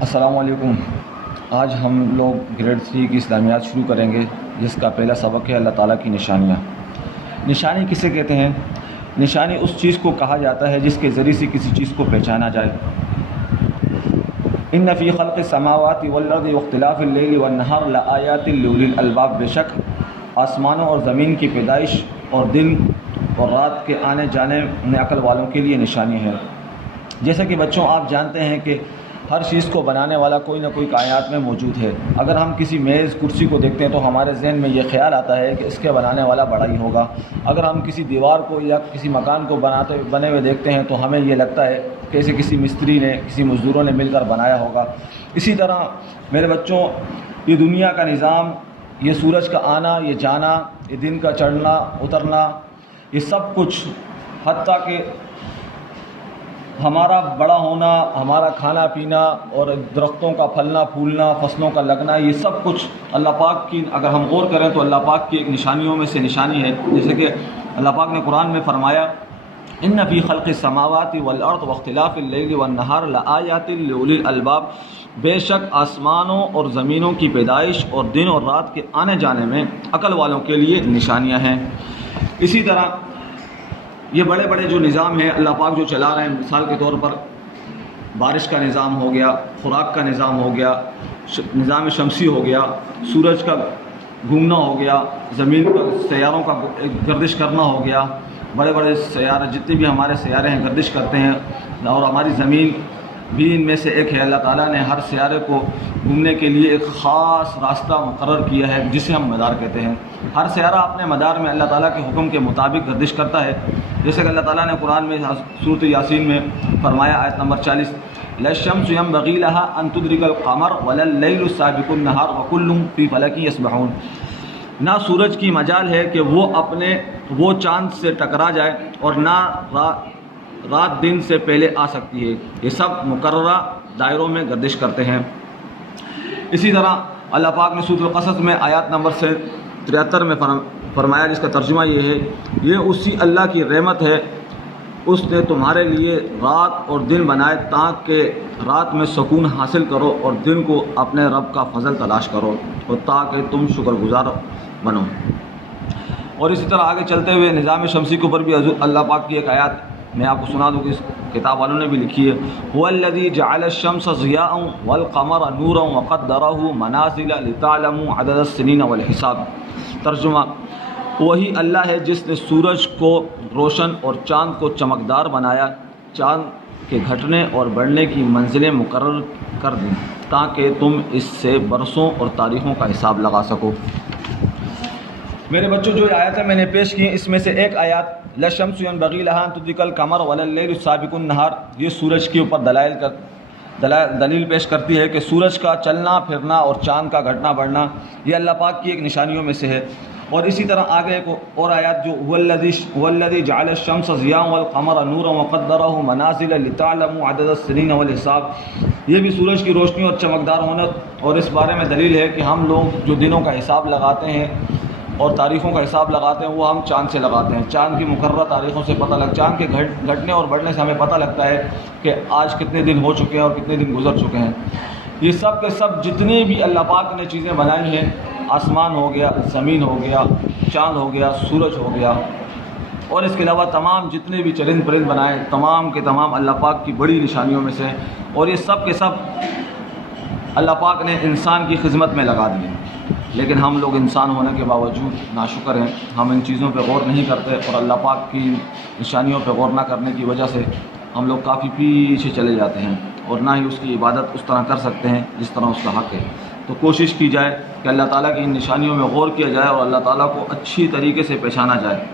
السلام علیکم۔ آج ہم لوگ گریڈ 3 کی اسلامیات شروع کریں گے، جس کا پہلا سبق ہے اللہ تعالیٰ کی نشانیاں۔ نشانی کسے کہتے ہیں؟ نشانی اس چیز کو کہا جاتا ہے جس کے ذریعے سے کسی چیز کو پہچانا جائے۔ ان فی خلق السماوات والارض واختلاف اللیل والنہار لآیات لأولی الالباب، بے شک آسمانوں اور زمین کی پیدائش اور دن اور رات کے آنے جانے میں عقل والوں کے لیے نشانی ہے۔ جیسا کہ بچوں آپ جانتے ہیں کہ ہر چیز کو بنانے والا کوئی نہ کوئی کائنات میں موجود ہے۔ اگر ہم کسی میز کرسی کو دیکھتے ہیں تو ہمارے ذہن میں یہ خیال آتا ہے کہ اس کے بنانے والا بڑا ہی ہوگا۔ اگر ہم کسی دیوار کو یا کسی مکان کو بنے ہوئے دیکھتے ہیں تو ہمیں یہ لگتا ہے کہ اسے کسی مستری نے، کسی مزدوروں نے مل کر بنایا ہوگا۔ اسی طرح میرے بچوں، یہ دنیا کا نظام، یہ سورج کا آنا، یہ جانا، یہ دن کا چڑھنا اترنا، یہ سب کچھ، حتیٰ کہ ہمارا بڑا ہونا، ہمارا کھانا پینا اور درختوں کا پھلنا پھولنا، فصلوں کا لگنا، یہ سب کچھ اللہ پاک کی، اگر ہم غور کریں تو اللہ پاک کی ایک نشانیوں میں سے نشانی ہے۔ جیسے کہ اللہ پاک نے قرآن میں فرمایا، ان فی خلق السماوات والارض واختلاف اللیل والنہار لآیات لأولی الالباب، بے شک آسمانوں اور زمینوں کی پیدائش اور دن اور رات کے آنے جانے میں عقل والوں کے لیے نشانیاں ہیں۔ اسی طرح یہ بڑے بڑے جو نظام ہیں اللہ پاک جو چلا رہے ہیں، مثال کے طور پر بارش کا نظام ہو گیا، خوراک کا نظام ہو گیا، نظام شمسی ہو گیا، سورج کا گھومنا ہو گیا، زمین کا سیاروں کا گردش کرنا ہو گیا، بڑے بڑے سیارے جتنے بھی ہمارے سیارے ہیں گردش کرتے ہیں، اور ہماری زمین بھی ان میں سے ایک ہے۔ اللہ تعالیٰ نے ہر سیارے کو گھومنے کے لیے ایک خاص راستہ مقرر کیا ہے جسے ہم مدار کہتے ہیں۔ ہر سیارہ اپنے مدار میں اللہ تعالیٰ کے حکم کے مطابق گردش کرتا ہے۔ جیسے کہ اللہ تعالیٰ نے قرآن میں سورۃ یاسین میں فرمایا، آیت نمبر 40، لَلشَّمْسُ يَنبَغِي لَهَا أَن تُدْرِكَ الْقَمَرَ وَلَا اللَّيْلُ سَابِقُ النَّهَارِ وَكُلٌّ فِي فَلَكٍ يَسْبَحُونَ۔ نہ سورج کی مجال ہے کہ وہ چاند سے ٹکرا جائے، اور نہ رات دن سے پہلے آ سکتی ہے۔ یہ سب مقررہ دائروں میں گردش کرتے ہیں۔ اسی طرح اللہ پاک نے سورۃ القصص میں آیات نمبر 73 میں فرمایا، جس کا ترجمہ یہ ہے، یہ اسی اللہ کی رحمت ہے، اس نے تمہارے لیے رات اور دن بنائے تاکہ رات میں سکون حاصل کرو اور دن کو اپنے رب کا فضل تلاش کرو، اور تاکہ تم شکر گزار بنو۔ اور اسی طرح آگے چلتے ہوئے نظام شمسی کے اوپر بھی اللہ پاک کی ایک آیات میں آپ کو سنا دوں کہ اس کتاب والوں نے بھی لکھی ہے، هو الذی جعل الشمس ضیاء والقمر نورا وقدرہ منازل لتعلموا عدد السنین والحساب۔ ترجمہ، وہی اللہ ہے جس نے سورج کو روشن اور چاند کو چمکدار بنایا، چاند کے گھٹنے اور بڑھنے کی منزلیں مقرر کر دیں تاکہ تم اس سے برسوں اور تاریخوں کا حساب لگا سکو۔ میرے بچوں، جو آیتیں میں نے پیش کی ہیں، اس میں سے ایک آیات لَلشَّمْسُ يَنبَغِي لَهَا أَن تُدْرِكَ الْقَمَرَ وَلَا اللَّيْلُ سَابِقُ النَّهَارِ، یہ سورج کے اوپر دلیل پیش کرتی ہے کہ سورج کا چلنا پھرنا اور چاند کا گھٹنا بڑھنا یہ اللہ پاک کی ایک نشانیوں میں سے ہے۔ اور اسی طرح آگے ایک اور آیات جو هو الذی جعل الشمس ضیاء والقمر نورا وقدرہ منازل لتعلموا عدد السنین والحساب، یہ بھی سورج کی روشنی اور چمکدار ہونا، اور اس بارے میں دلیل ہے کہ ہم لوگ جو دنوں کا حساب لگاتے ہیں اور تاریخوں کا حساب لگاتے ہیں وہ ہم چاند سے لگاتے ہیں۔ چاند کی مقررہ تاریخوں سے چاند کے گھٹنے اور بڑھنے سے ہمیں پتہ لگتا ہے کہ آج کتنے دن ہو چکے ہیں اور کتنے دن گزر چکے ہیں۔ یہ سب کے سب جتنے بھی اللہ پاک نے چیزیں بنائی ہیں، آسمان ہو گیا، زمین ہو گیا، چاند ہو گیا، سورج ہو گیا، اور اس کے علاوہ تمام جتنے بھی چرند پرند بنائے، تمام کے تمام اللہ پاک کی بڑی نشانیوں میں سے ہیں، اور یہ سب کے سب اللہ پاک نے انسان کی خدمت میں لگا دیے۔ لیکن ہم لوگ انسان ہونے کے باوجود ناشکر ہیں، ہم ان چیزوں پہ غور نہیں کرتے، اور اللہ پاک کی نشانیوں پہ غور نہ کرنے کی وجہ سے ہم لوگ کافی پیچھے چلے جاتے ہیں، اور نہ ہی اس کی عبادت اس طرح کر سکتے ہیں جس طرح اس کا حق ہے۔ تو کوشش کی جائے کہ اللہ تعالیٰ کی ان نشانیوں میں غور کیا جائے اور اللہ تعالیٰ کو اچھی طریقے سے پہچانا جائے۔